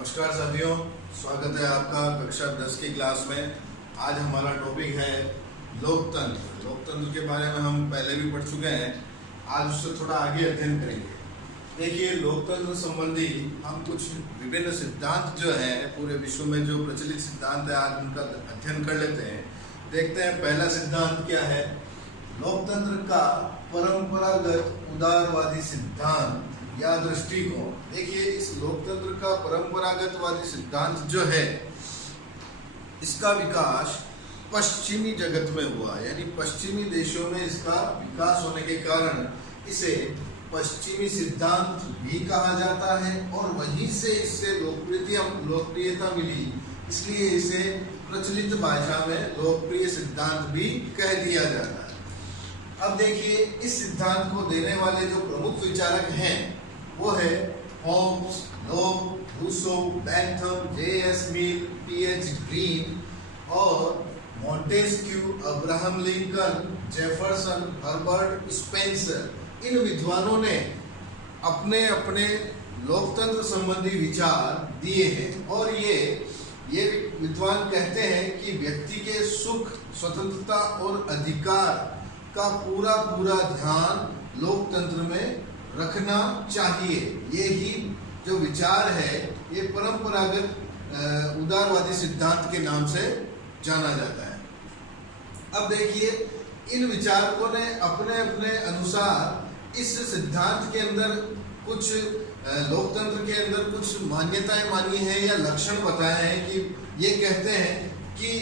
नमस्कार साथियों, स्वागत है आपका कक्षा 10 की क्लास में। आज हमारा टॉपिक है लोकतंत्र। लोकतंत्र के बारे में हम पहले भी पढ़ चुके हैं, आज उससे थोड़ा आगे अध्ययन करेंगे। देखिए, लोकतंत्र संबंधी हम कुछ विभिन्न सिद्धांत जो हैं पूरे विश्व में जो प्रचलित सिद्धांत है, आज उनका अध्ययन कर लेते हैं। देखते हैं पहला सिद्धांत क्या है। लोकतंत्र का परंपरागत उदारवादी सिद्धांत या दृष्टिकोण। देखिए, इस लोकतंत्र का परंपरागतवादी सिद्धांत जो है, इसका विकास पश्चिमी जगत में हुआ, यानी पश्चिमी देशों में इसका विकास होने के कारण इसे पश्चिमी सिद्धांत भी कहा जाता है और वहीं से इससे लोकप्रियता मिली, इसलिए इसे प्रचलित भाषा में लोकप्रिय सिद्धांत भी कह दिया जाता है। अब देखिए, इस सिद्धांत को देने वाले जो प्रमुख विचारक हैं वो है Hobbes, Locke, Rousseau, Bentham, JS. Mill, PH. Green और Montesquieu, Abraham Lincoln, Jefferson, Herbert Spencer. इन विद्वानों ने अपने अपने लोकतंत्र संबंधी विचार दिए हैं और ये विद्वान कहते हैं कि व्यक्ति के सुख, स्वतंत्रता और अधिकार का पूरा ध्यान लोकतंत्र में रखना चाहिए। ये ही जो विचार है ये परंपरागत उदारवादी सिद्धांत के नाम से जाना जाता है। अब देखिए, इन विचारकों ने अपने अपने अनुसार इस सिद्धांत के अंदर कुछ लोकतंत्र के अंदर कुछ मान्यताएं मानी है या लक्षण बताए हैं कि ये कहते हैं कि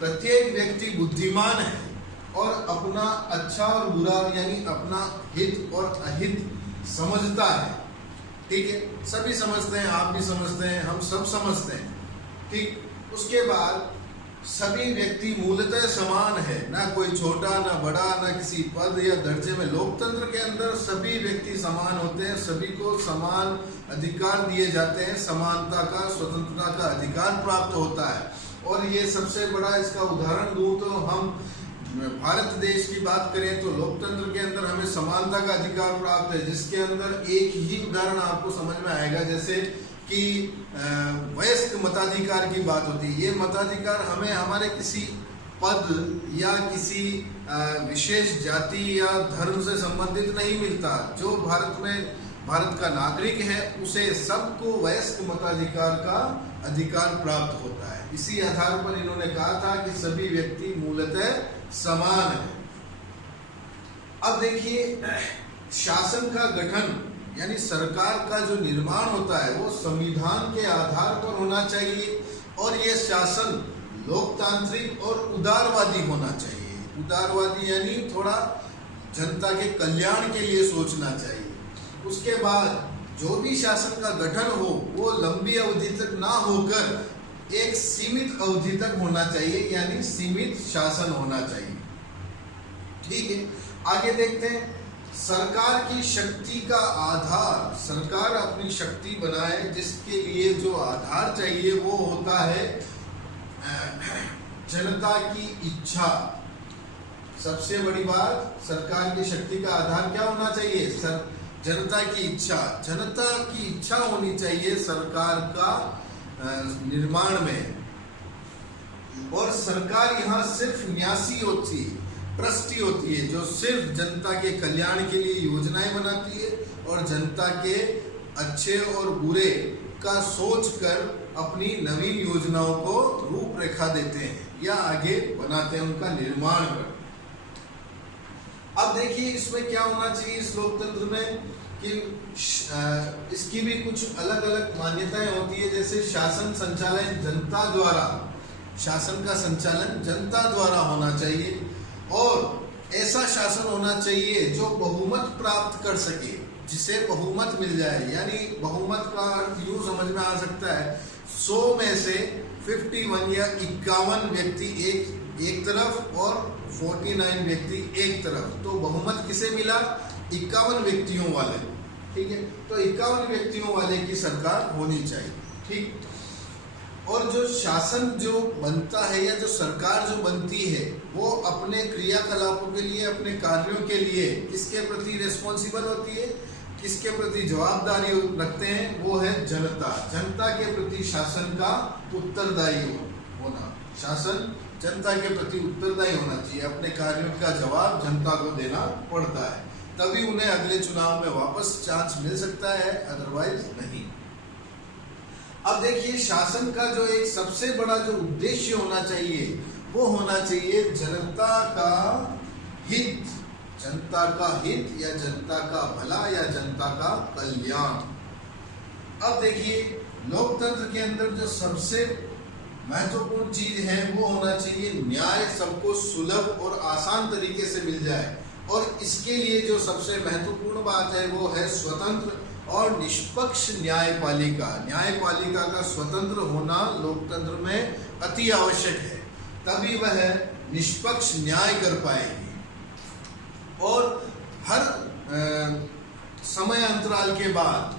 प्रत्येक व्यक्ति बुद्धिमान है और अपना अच्छा और बुरा यानी अपना हित और अहित समझता है। ठीक है, सभी समझते हैं, आप भी समझते हैं, हम सब समझते हैं। ठीक, उसके बाद सभी व्यक्ति मूलतः समान है, ना कोई छोटा ना बड़ा, ना किसी पद या दर्जे में। लोकतंत्र के अंदर सभी व्यक्ति समान होते हैं, सभी को समान अधिकार दिए जाते हैं, समानता का, स्वतंत्रता का अधिकार प्राप्त होता है। और ये सबसे बड़ा इसका उदाहरण दूं तो हम भारत देश की बात करें तो लोकतंत्र के अंदर हमें समानता का अधिकार प्राप्त है, जिसके अंदर एक ही उदाहरण आपको समझ में आएगा। जैसे कि वयस्क मताधिकार की बात होती है। ये मताधिकार हमें हमारे किसी पद या किसी विशेष जाति या धर्म से संबंधित नहीं मिलता। जो भारत का नागरिक है उसे सबको वयस्क मताधिकार का अधिकार प्राप्त होता है। इसी आधार पर इन्होंने कहा था कि सभी व्यक्ति मूलतः समान है। अब देखिए, शासन का गठन यानी सरकार का जो निर्माण होता है वो संविधान के आधार पर होना चाहिए और ये शासन लोकतांत्रिक और उदारवादी होना चाहिए। उदारवादी यानी थोड़ा जनता के कल्याण के लिए सोचना चाहिए। उसके बाद जो भी शासन का गठन हो वो लंबी अवधि तक ना होकर एक सीमित अवधि तक होना चाहिए, यानी सीमित शासन होना चाहिए। ठीक है, आगे देखते हैं। सरकार की शक्ति का आधार, सरकार अपनी शक्ति बनाए जिसके लिए जो आधार चाहिए वो होता है जनता की इच्छा। सबसे बड़ी बात, सरकार की शक्ति का आधार क्या होना चाहिए? जनता की इच्छा। जनता की इच्छा होनी चाहिए सरकार का निर्माण में। और सरकार यहाँ सिर्फ न्यासी होती है, ट्रस्टी होती है, जो सिर्फ जनता के कल्याण के लिए योजनाएं बनाती है और जनता के अच्छे और बुरे का सोचकर अपनी नवीन योजनाओं को रूपरेखा देते हैं या आगे बनाते हैं, उनका निर्माण कर। अब देखिए, इसमें क्या होना चाहिए इस लोकतंत्र में कि इसकी भी कुछ अलग अलग मान्यताएं होती है। जैसे शासन संचालन जनता द्वारा, शासन का संचालन जनता द्वारा होना चाहिए और ऐसा शासन होना चाहिए जो बहुमत प्राप्त कर सके, जिसे बहुमत मिल जाए। यानी बहुमत का अर्थ यूं समझ में आ सकता है 100 में से 51 या 51 व्यक्ति एक तरफ और 49 व्यक्ति एक तरफ। तो बहुमत किसे मिला? 51 व्यक्तियों वाले। ठीक है, तो 51 व्यक्तियों वाले की सरकार होनी चाहिए। ठीक, और जो शासन जो बनता है या जो सरकार जो बनती है वो अपने क्रियाकलापों के लिए, अपने कार्यों के लिए किसके प्रति रिस्पॉन्सिबल होती है? किसके प्रति जवाबदारी रखते हैं? वो है जनता। जनता के प्रति शासन का उत्तरदायी होना। शासन जनता के प्रति उत्तरदायी होना चाहिए, अपने कार्यों का जवाब जनता को देना पड़ता है, तभी उन्हें अगले चुनाव में वापस चांस मिल सकता है, अदरवाइज नहीं। अब देखिए, शासन का जो एक सबसे बड़ा जो उद्देश्य होना चाहिए वो होना चाहिए जनता का हित। जनता का हित या जनता का भला या जनता का कल्याण। अब देखिए, लोकतंत्र के अंदर जो सबसे महत्वपूर्ण चीज है वो होना चाहिए न्याय सबको सुलभ और आसान तरीके से मिल जाए, और इसके लिए जो सबसे महत्वपूर्ण बात है वो है स्वतंत्र और निष्पक्ष न्यायपालिका। न्यायपालिका का स्वतंत्र होना लोकतंत्र में अति आवश्यक है, तभी वह निष्पक्ष न्याय कर पाएगी। और हर समय अंतराल के बाद,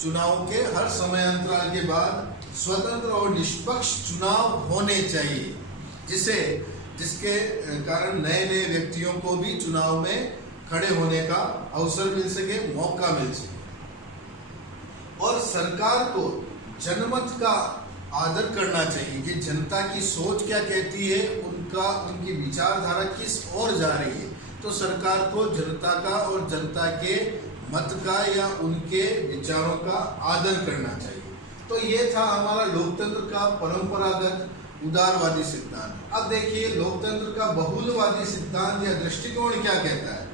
चुनाव के हर समय अंतराल के बाद स्वतंत्र और निष्पक्ष चुनाव होने चाहिए, जिसके कारण नए नए व्यक्तियों को भी चुनाव में खड़े होने का अवसर मिल सके, मौका मिल सके। और सरकार को जनमत का आदर करना चाहिए कि जनता की सोच क्या कहती है, उनकी विचारधारा किस ओर जा रही है। तो सरकार को जनता का और जनता के मत का या उनके विचारों का आदर करना चाहिए। तो ये था हमारा लोकतंत्र का परंपरागत उदारवादी सिद्धांत। अब देखिए, लोकतंत्र का बहुलवादी सिद्धांत या दृष्टिकोण क्या कहता है।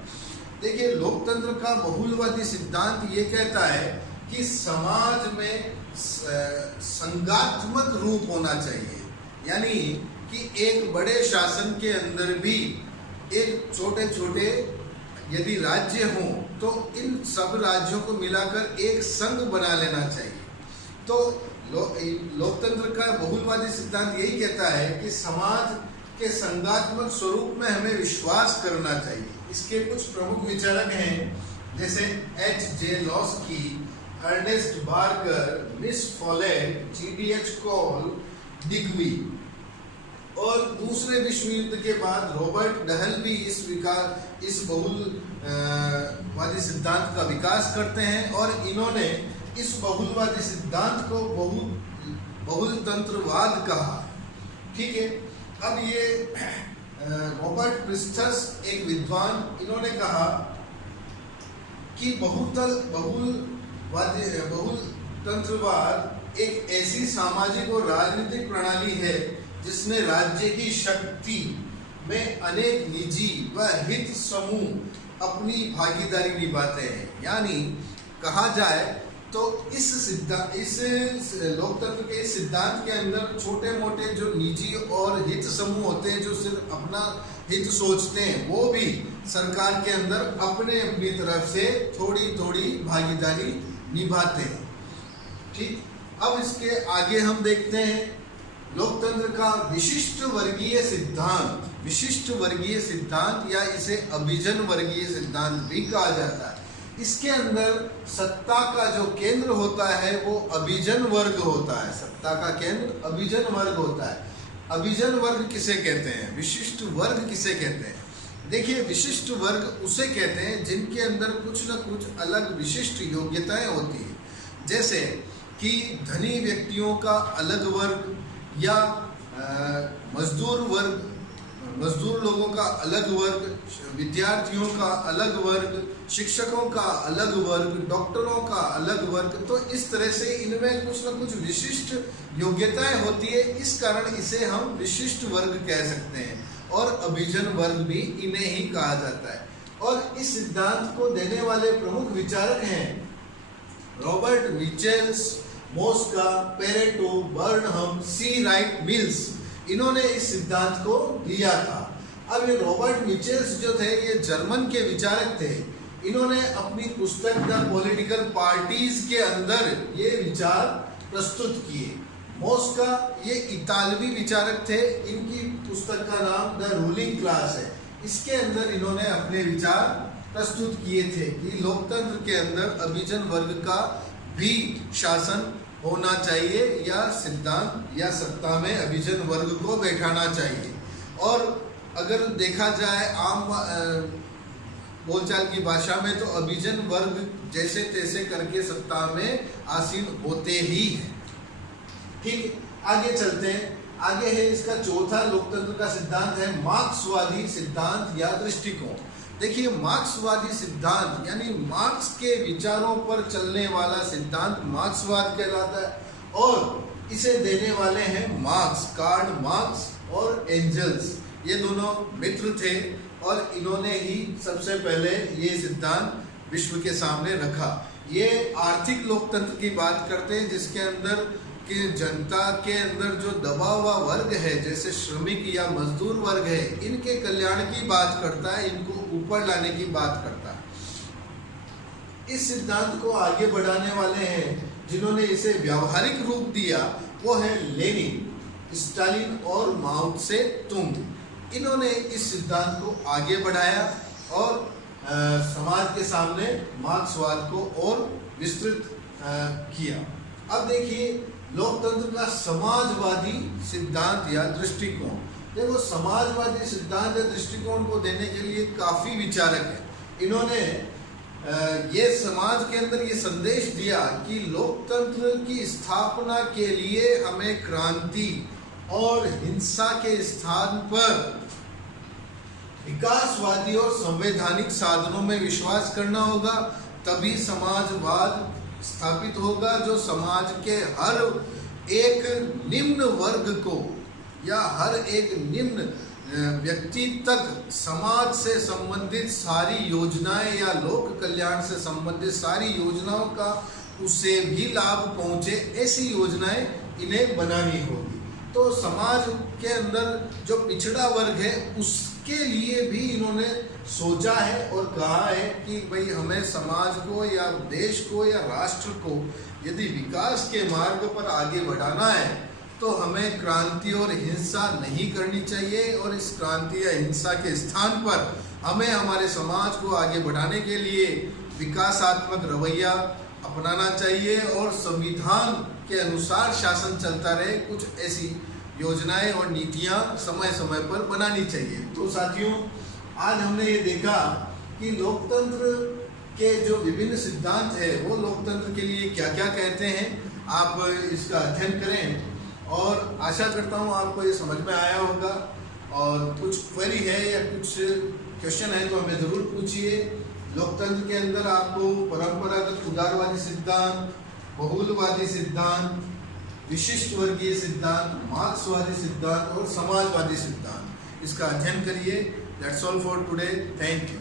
देखिए, लोकतंत्र का बहुलवादी सिद्धांत ये कहता है कि समाज में संघात्मक रूप होना चाहिए, यानी कि एक बड़े शासन के अंदर भी एक छोटे छोटे यदि राज्य हों तो इन सब राज्यों को मिलाकर एक संघ बना लेना चाहिए। तो लोकतंत्र का बहुलवादी सिद्धांत यही कहता है कि समाज के संघात्मक स्वरूप में हमें विश्वास करना चाहिए। इसके कुछ प्रमुख विचारक हैं, जैसे H.J. Laski, Ernest Barker, Miss Follett, G.D.H. Cole, Dewey. और दूसरे विश्व युद्ध के बाद रॉबर्ट डहल भी इस बहुलवादी सिद्धांत का विकास करते हैं, और इन्होंने इस बहुलवादी सिद्धांत को बहुलतंत्रवाद कहा। ठीक है। अब ये रॉबर्ट प्रिस्टस एक विद्वान, इन्होंने कहा कि बहुलतंत्रवाद एक ऐसी सामाजिक और राजनीतिक प्रणाली है जिसमें राज्य की शक्ति में अनेक निजी व हित समूह अपनी भागीदारी निभाते हैं। यानी कहा जाए तो इस लोकतंत्र के इस सिद्धांत के अंदर छोटे मोटे जो निजी और हित समूह होते हैं, जो सिर्फ अपना हित सोचते हैं, वो भी सरकार के अंदर अपने अपनी तरफ से थोड़ी थोड़ी भागीदारी निभाते हैं। ठीक। अब इसके आगे हम देखते हैं लोकतंत्र का विशिष्ट वर्गीय सिद्धांत। विशिष्ट वर्गीय सिद्धांत या इसे अभिजन वर्गीय सिद्धांत भी कहा जाता है। इसके अंदर सत्ता का जो केंद्र होता है वो अभिजन वर्ग होता है। सत्ता का केंद्र अभिजन वर्ग होता है। अभिजन वर्ग किसे कहते हैं, विशिष्ट वर्ग किसे कहते हैं? देखिए, विशिष्ट वर्ग उसे कहते हैं जिनके अंदर कुछ न कुछ अलग विशिष्ट योग्यताएं होती है, जैसे कि धनी व्यक्तियों का अलग वर्ग, या मजदूर लोगों का अलग वर्ग, विद्यार्थियों का अलग वर्ग, शिक्षकों का अलग वर्ग, डॉक्टरों का अलग वर्ग। तो इस तरह से इनमें कुछ न कुछ विशिष्ट योग्यताएं होती है, इस कारण इसे हम विशिष्ट वर्ग कह सकते हैं, और अभिजन वर्ग भी इन्हें ही कहा जाता है। और इस सिद्धांत को देने वाले प्रमुख विचारक हैं रॉबर्ट मिचेल्स, मोस्का, पेरेटो, बर्नहम, सी राइट मिल्स। इन्होंने इस सिद्धांत को दिया था। अब ये रॉबर्ट मिचेल्स जो थे, ये जर्मन के विचारक थे। इन्होंने अपनी पुस्तक द पॉलिटिकल पार्टीज के अंदर ये विचार प्रस्तुत किए। मोस्का ये इतालवी विचारक थे, इनकी पुस्तक का नाम द रूलिंग क्लास है। इसके अंदर इन्होंने अपने विचार प्रस्तुत किए थे कि लोकतंत्र के अंदर अभिजन वर्ग का भी शासन होना चाहिए, या सिद्धांत या सत्ता में अभिजन वर्ग को बैठाना चाहिए। और अगर देखा जाए आम बोलचाल की भाषा में तो अभिजन वर्ग जैसे तैसे करके सत्ता में आसीन होते ही है। ठीक है, आगे चलते हैं। आगे है इसका चौथा लोकतंत्र का सिद्धांत है मार्क्सवादी सिद्धांत या दृष्टिकोण। देखिए, मार्क्सवादी सिद्धांत यानी मार्क्स के विचारों पर चलने वाला सिद्धांत मार्क्सवाद कहलाता है और इसे देने वाले हैं मार्क्स, कार्ल मार्क्स और एंजल्स। ये दोनों मित्र थे और इन्होंने ही सबसे पहले ये सिद्धांत विश्व के सामने रखा। ये आर्थिक लोकतंत्र की बात करते हैं जिसके अंदर कि जनता के अंदर जो दबा हुआ वर्ग है, जैसे श्रमिक या मजदूर वर्ग है, इनके कल्याण की बात करता है, इनको ऊपर लाने की बात करता है। इस सिद्धांत को आगे बढ़ाने वाले हैं जिन्होंने इसे व्यावहारिक रूप दिया, वो है लेनिन, स्टालिन और माओ त्से तुंग। इन्होंने इस सिद्धांत को आगे बढ़ाया और समाज के सामने मार्क्सवाद को और विस्तृत किया। अब देखिए लोकतंत्र का समाजवादी सिद्धांत या दृष्टिकोण। देखो, समाजवादी सिद्धांत या दृष्टिकोण को देने के लिए काफी विचारक है। इन्होंने ये समाज के अंदर ये संदेश दिया कि लोकतंत्र की स्थापना के लिए हमें क्रांति और हिंसा के स्थान पर विकासवादी और संवैधानिक साधनों में विश्वास करना होगा, तभी समाजवाद स्थापित होगा जो समाज के हर एक निम्न वर्ग को या हर एक निम्न व्यक्ति तक समाज से संबंधित सारी योजनाएं या लोक कल्याण से संबंधित सारी योजनाओं का उसे भी लाभ पहुंचे, ऐसी योजनाएं इन्हें बनानी होगी। तो समाज के अंदर जो पिछड़ा वर्ग है उसके लिए भी इन्होंने सोचा है और कहा है कि भाई हमें समाज को या देश को या राष्ट्र को यदि विकास के मार्ग पर आगे बढ़ाना है तो हमें क्रांति और हिंसा नहीं करनी चाहिए, और इस क्रांति या हिंसा के स्थान पर हमें हमारे समाज को आगे बढ़ाने के लिए विकासात्मक रवैया अपनाना चाहिए और संविधान के अनुसार शासन चलता रहे, कुछ ऐसी योजनाएं और नीतियां समय समय पर बनानी चाहिए। तो साथियों, आज हमने ये देखा कि लोकतंत्र के जो विभिन्न सिद्धांत है वो लोकतंत्र के लिए क्या क्या कहते हैं। आप इसका अध्ययन करें और आशा करता हूँ आपको ये समझ में आया होगा। और कुछ क्वेरी है या कुछ क्वेश्चन है तो हमें ज़रूर पूछिए। लोकतंत्र के अंदर आपको परंपरागत उदारवादी सिद्धांत, बहुलवादी सिद्धांत, विशिष्ट वर्गीय सिद्धांत, मार्क्सवादी सिद्धांत और समाजवादी सिद्धांत, इसका अध्ययन करिए। That's all for today. Thank you.